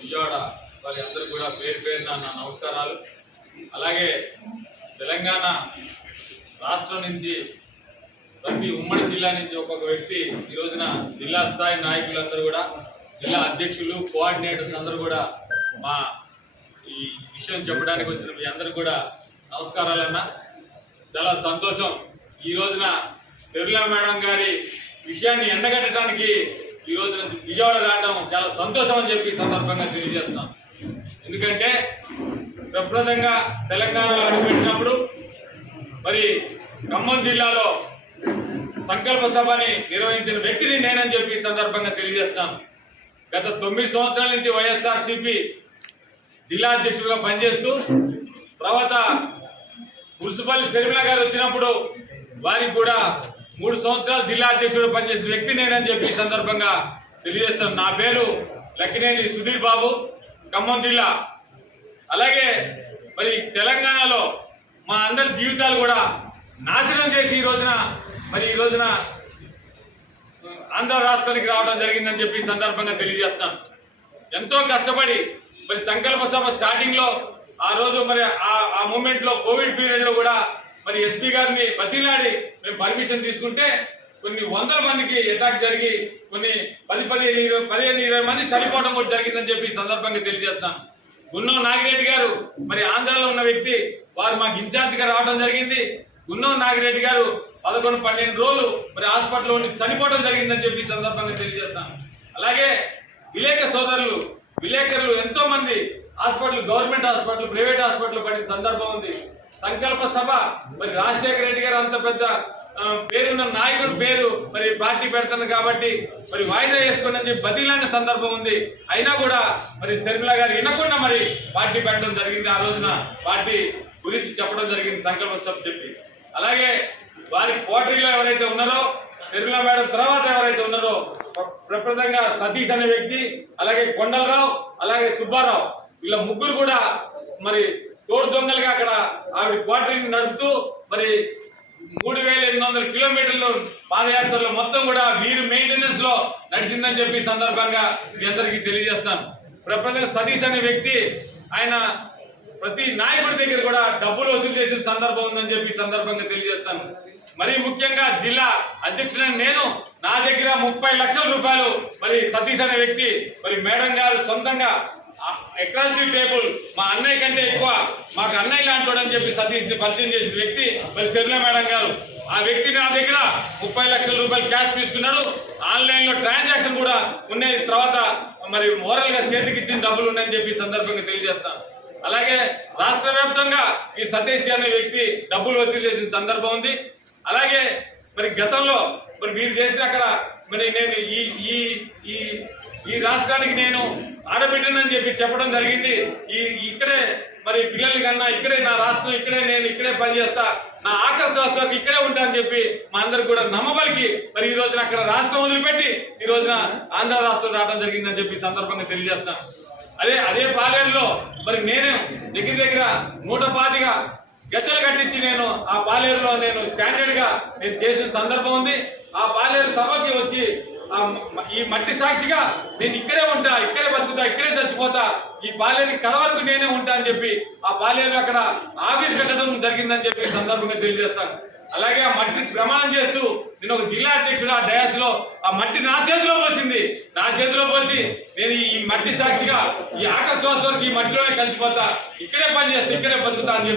విజయవాడ వారి అందరూ కూడా పేరు పేరున నా నమస్కారాలు. అలాగే తెలంగాణ రాష్ట్రం నుంచి ప్రతి ఉమ్మడి జిల్లా నుంచి ఒక్కొక్క వ్యక్తి ఈ రోజున జిల్లా స్థాయి నాయకులందరూ కూడా జిల్లా అధ్యక్షులు కోఆర్డినేటర్స్ అందరూ కూడా మా ఈ విషయం చెప్పడానికి వచ్చిన మీ అందరూ కూడా నమస్కారాలన్నా. చాలా సంతోషం. ఈ రోజున శర్మిలా మేడం గారి విషయాన్ని ఎండగట్టడానికి ఈ నుంచి విజయవాడ రావడం చాలా సంతోషం అని చెప్పి సందర్భంగా తెలియజేస్తున్నాం. ఎందుకంటే ప్రప్రదంగా తెలంగాణలో అడుగుపెట్టినప్పుడు మరి ఖమ్మం జిల్లాలో సంకల్ప సభని నిర్వహించిన వ్యక్తిని నేనని చెప్పి సందర్భంగా తెలియజేస్తాను గత తొమ్మిది సంవత్సరాల నుంచి వైఎస్ఆర్సీపీ జిల్లా అధ్యక్షుడిగా పనిచేస్తూ తర్వాత మున్సిపల్ శర్మిల గారు వచ్చినప్పుడు వారికి కూడా మూడు సంవత్సరాలు జిల్లా అధ్యక్షుడు పనిచేసిన వ్యక్తి నేనని చెప్పి ఈ సందర్భంగా తెలియజేస్తాను. నా పేరు లక్కినేని సుధీర్ బాబు ఖమ్మం జిల్లా. అలాగే మరి తెలంగాణలో మా అందరి జీవితాలు కూడా నాశనం చేసి ఈ రోజున మరి ఈ రోజున ఆంధ్ర రాష్ట్రానికి రావడం జరిగిందని చెప్పి సందర్భంగా తెలియజేస్తాను. ఎంతో కష్టపడి మరి సంకల్ప సభ స్టార్టింగ్లో ఆ రోజు మరి ఆ ఆ కోవిడ్ పీరియడ్లో కూడా మరి ఎస్పీ గారిని బతిలాడి మేము పర్మిషన్ తీసుకుంటే కొన్ని వందల మందికి అటాక్ జరిగి కొన్ని పది పదిహేను ఇరవై పదిహేను ఇరవై మంది చనిపోవడం కూడా జరిగిందని చెప్పి సందర్భంగా తెలియజేస్తాను గున్నం నాగిరెడ్డి గారు మరి ఆంధ్రాలో ఉన్న వ్యక్తి వారు మాకు ఇన్ఛార్జ్గా రావడం జరిగింది. గున్నం నాగిరెడ్డి గారు పదకొండు పన్నెండు రోజులు మరి హాస్పిటల్లో ఉండి చనిపోవడం జరిగిందని చెప్పి సందర్భంగా తెలియజేస్తాను అలాగే విలేక సోదరులు విలేకరులు ఎంతోమంది hospital government hospital private hospital పడిన సందర్భం ఉంది. సంకల్ప సభ. మరి రాజశేఖర రెడ్డి గారు అంత పెద్ద పేరున్న నాయకుడు పేరు మరి పార్టీ పెడతాను కాబట్టి మరి వాయిదా వేసుకోండి అని చెప్పి బదిలాన్న సందర్భం ఉంది. అయినా కూడా మరి శర్మిల గారు వినకుండా మరి పార్టీ పెట్టడం జరిగింది. ఆ రోజున పార్టీ గురించి చెప్పడం జరిగింది సంకల్ప సభ చెప్పి. అలాగే వారి కోటరీలో ఎవరైతే ఉన్నారో శర్మిల మేడం తర్వాత ఎవరైతే ఉన్నారో ప్రప్రదంగా సతీష్ అనే వ్యక్తి అలాగే కొండలరావు అలాగే సుబ్బారావు వీళ్ళ ముగ్గురు కూడా మరి తోడు దొంగలుగా అక్కడ ఆవిడ క్వార్టరీని నడుపుతూ మరి మూడు వేల ఎనిమిది వందల కిలోమీటర్లు పాదయాత్రలో మొత్తం కూడా వీరు మెయింటెనెన్స్లో నడిచిందని చెప్పి సందర్భంగా మీ అందరికీ తెలియజేస్తాను. ప్రపంచ సతీష్ అనే వ్యక్తి ఆయన ప్రతి నాయకుడి దగ్గర కూడా డబ్బులు వసూలు చేసిన సందర్భం ఉందని చెప్పి సందర్భంగా తెలియజేస్తాను. మరి ముఖ్యంగా జిల్లా అధ్యక్షుడైన నేను నా దగ్గర ముప్పై లక్షల రూపాయలు మరి సతీష్ అనే వ్యక్తి మరి మేడం గారు సొంతంగా ఎక్రాలజీ టేబుల్. మా అన్నయ్య కంటే ఎక్కువ మాకు అన్నయ్య లాంటి అని చెప్పి సతీష్ని పరిచయం చేసిన వ్యక్తి మరి శర్మిల మేడం గారు. ఆ వ్యక్తి నా దగ్గర ముప్పై లక్షల రూపాయలు క్యాష్ తీసుకున్నాడు. ఆన్లైన్లో ట్రాన్సాక్షన్ కూడా ఉన్నాయి. తర్వాత మరి మోరల్గా చేతికి ఇచ్చిన డబ్బులు ఉన్నాయని చెప్పి సందర్భంగా తెలియజేస్తాను. అలాగే రాష్ట్ర వ్యాప్తంగా ఈ సతీష్ అనే వ్యక్తి డబ్బులు వసూలు చేసిన సందర్భం ఉంది. అలాగే మరి గతంలో మరి మీరు చేసిన అక్కడ మరి నేను ఈ ఈ ఈ ఈ రాష్ట్రానికి నేను ఆడబిడ్డనని చెప్పి చెప్పడం జరిగింది. ఈ ఇక్కడే మరి పిల్లలు కన్నా ఇక్కడే నా రాష్ట్రం ఇక్కడే నేను ఇక్కడే పనిచేస్తా నా ఆఖరి శ్వాస ఇక్కడే ఉంటా అని చెప్పి మా అందరికి కూడా నమ్మబలికి మరి ఈ రోజున అక్కడ రాష్ట్రం వదిలిపెట్టి ఈ రోజున ఆంధ్ర రాష్ట్రం రావడం జరిగిందని చెప్పి సందర్భంగా తెలియజేస్తాను అదే అదే పాలేరులో మరి నేను దగ్గర దగ్గర నూట పాతిగా గద్దెలు కట్టించి నేను ఆ పాలేరులో నేను స్టాండర్డ్గా నేను చేసిన సందర్భం ఉంది. ఆ పాలేరు సభకి వచ్చి ఈ మట్టి సాక్షిగా నేను ఇక్కడే ఉంటా ఇక్కడే బతుకుతా ఇక్కడే చచ్చిపోతా ఈ పాలేరు కడ వరకు నేనే ఉంటా అని చెప్పి ఆ పాలేరు అక్కడ ఆఫీస్ కట్టడం జరిగిందని చెప్పి సందర్భంగా తెలియజేస్తాను. అలాగే ఆ మట్టి ప్రమాణం చేస్తూ నేను ఒక జిల్లా అధ్యక్షుడు ఆ డయాస్లో ఆ మట్టి నా చేతిలో పోసింది. నా చేతిలో పోసి నేను ఈ మట్టి సాక్షిగా ఈ ఆకర్షణ వరకు ఈ మట్టిలోనే కలిసిపోతా ఇక్కడే పని చేస్తా ఇక్కడే బతుకుతా అని చెప్పి